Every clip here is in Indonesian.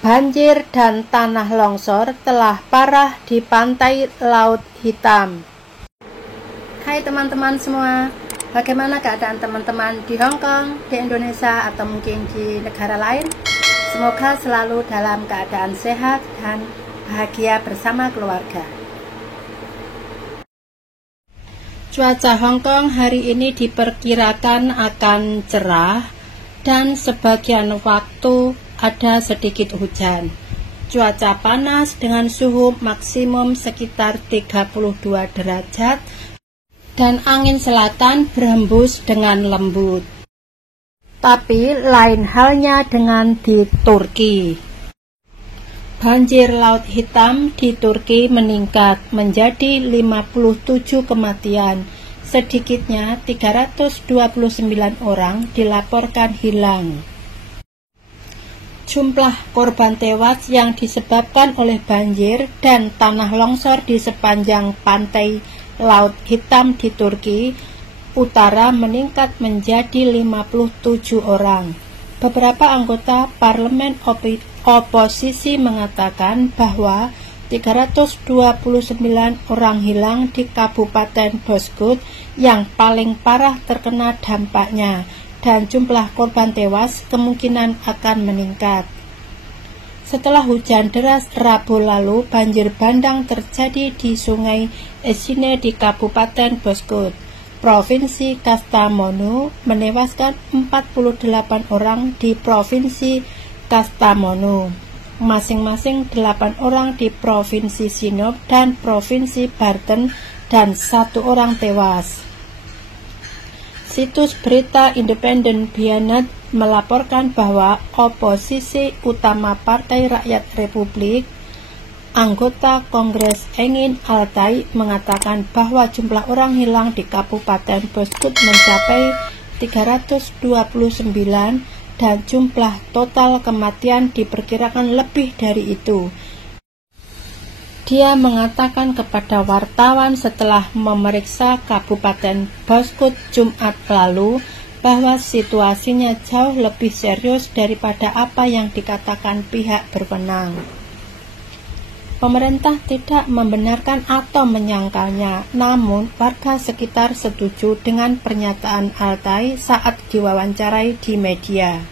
Banjir dan tanah longsor telah parah di pantai Laut Hitam. Hai teman-teman semua, bagaimana keadaan teman-teman di Hong Kong, di Indonesia, atau mungkin di negara lain? Semoga selalu dalam keadaan sehat dan bahagia bersama keluarga. Cuaca Hong Kong hari ini diperkirakan akan cerah dan sebagian waktu ada sedikit hujan. Cuaca panas dengan suhu maksimum sekitar 32 derajat dan angin selatan berhembus dengan lembut. Tapi lain halnya dengan di Turki. Banjir Laut Hitam di Turki meningkat menjadi 57 kematian. Sedikitnya 329 orang dilaporkan hilang. Jumlah korban tewas yang disebabkan oleh banjir dan tanah longsor di sepanjang pantai Laut Hitam di Turki Utara meningkat menjadi 57 orang. Beberapa anggota parlemen oposisi mengatakan bahwa 329 orang hilang di Kabupaten Bozkurt yang paling parah terkena dampaknya, dan jumlah korban tewas kemungkinan akan meningkat. Setelah hujan deras Rabu lalu, banjir bandang terjadi di Sungai Esine di Kabupaten Bozkurt, Provinsi Kastamonu, menewaskan 48 orang di Provinsi Kastamonu, masing-masing 8 orang di Provinsi Sinop dan Provinsi Bartın, dan 1 orang tewas. Situs berita independen Bianet melaporkan bahwa oposisi utama Partai Rakyat Republik, anggota Kongres Engin Altay, mengatakan bahwa jumlah orang hilang di Kabupaten Bozkurt mencapai 329 dan jumlah total kematian diperkirakan lebih dari itu. Dia mengatakan kepada wartawan setelah memeriksa Kabupaten Bozkurt Jumat lalu bahwa situasinya jauh lebih serius daripada apa yang dikatakan pihak berwenang. Pemerintah tidak membenarkan atau menyangkalnya, namun warga sekitar setuju dengan pernyataan Altay saat diwawancarai di media.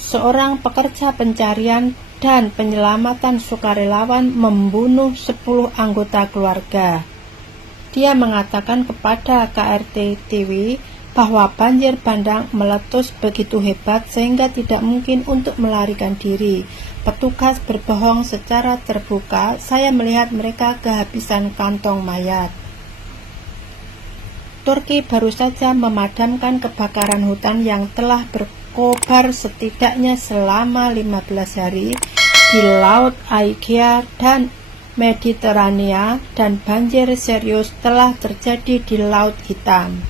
Seorang pekerja pencarian dan penyelamatan sukarelawan membunuh 10 anggota keluarga. Dia mengatakan kepada KRT TV bahwa banjir bandang meletus begitu hebat sehingga tidak mungkin untuk melarikan diri. Petugas berbohong secara terbuka, saya melihat mereka kehabisan kantong mayat. Turki baru saja memadamkan kebakaran hutan yang telah berkobar setidaknya selama 15 hari di Laut Aegea dan Mediterania, dan banjir serius telah terjadi di Laut Hitam.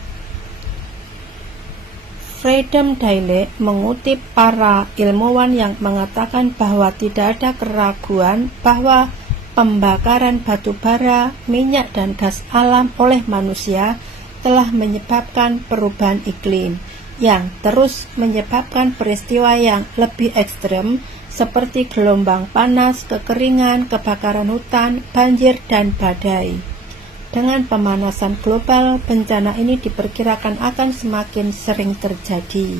Freedom Daily mengutip para ilmuwan yang mengatakan bahwa tidak ada keraguan bahwa pembakaran batu bara, minyak, dan gas alam oleh manusia telah menyebabkan perubahan iklim yang terus menyebabkan peristiwa yang lebih ekstrem seperti gelombang panas, kekeringan, kebakaran hutan, banjir, dan badai. Dengan pemanasan global, bencana ini diperkirakan akan semakin sering terjadi.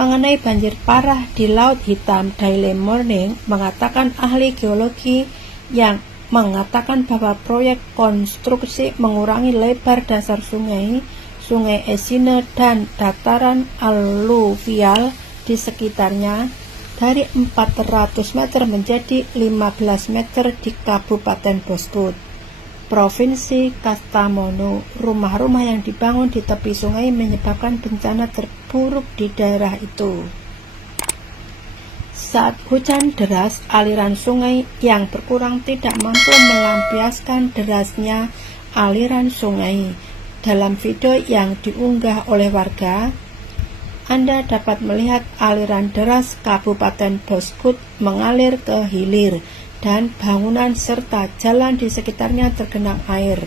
Mengenai banjir parah di Laut Hitam, Daily Morning mengatakan ahli geologi yang mengatakan bahwa proyek konstruksi mengurangi lebar dasar sungai Esine dan dataran aluvial di sekitarnya dari 400 meter menjadi 15 meter di Kabupaten Bozkurt, Provinsi Kastamonu. Rumah-rumah yang dibangun di tepi sungai menyebabkan bencana terburuk di daerah itu. Saat hujan deras, aliran sungai yang berkurang tidak mampu melampiaskan derasnya aliran sungai. Dalam video yang diunggah oleh warga, Anda dapat melihat aliran deras Kabupaten Bozkurt mengalir ke hilir dan bangunan serta jalan di sekitarnya tergenang air.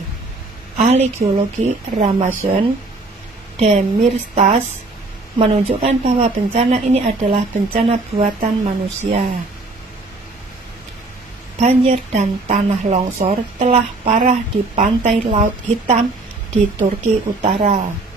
Ahli geologi Ramazan Demirtas menunjukkan bahwa bencana ini adalah bencana buatan manusia. Banjir dan tanah longsor telah parah di pantai Laut Hitam di Turki Utara.